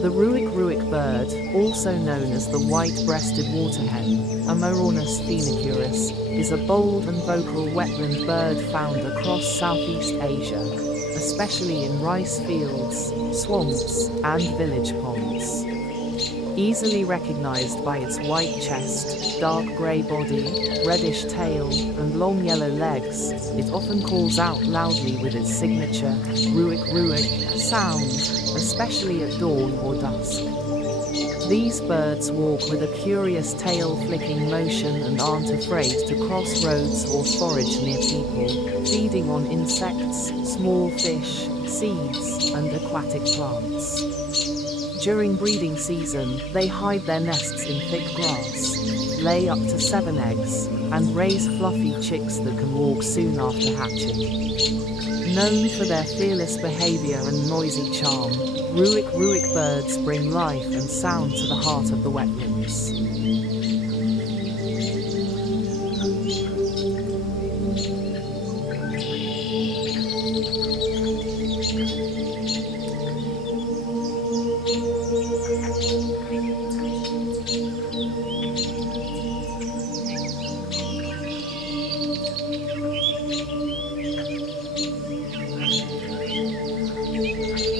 The Ruak Ruak bird, also known as the white-breasted waterhen, Amaurornis phoenicurus, is a bold and vocal wetland bird found across Southeast Asia, especially in rice fields, swamps, and village ponds. Easily recognized by its white chest, dark grey body, reddish tail, and long yellow legs, it often calls out loudly with its signature ruak ruak sound, especially at dawn or dusk. These birds walk with a curious tail-flicking motion and aren't afraid to cross roads or forage near people, feeding on insects, small fish, seeds, and aquatic plants. During breeding season, they hide their nests in thick grass, lay up to 7 eggs, and raise fluffy chicks that can walk soon after hatching. Known for their fearless behavior and noisy charm, Ruak Ruak birds bring life and sound to the heart of the wetlands.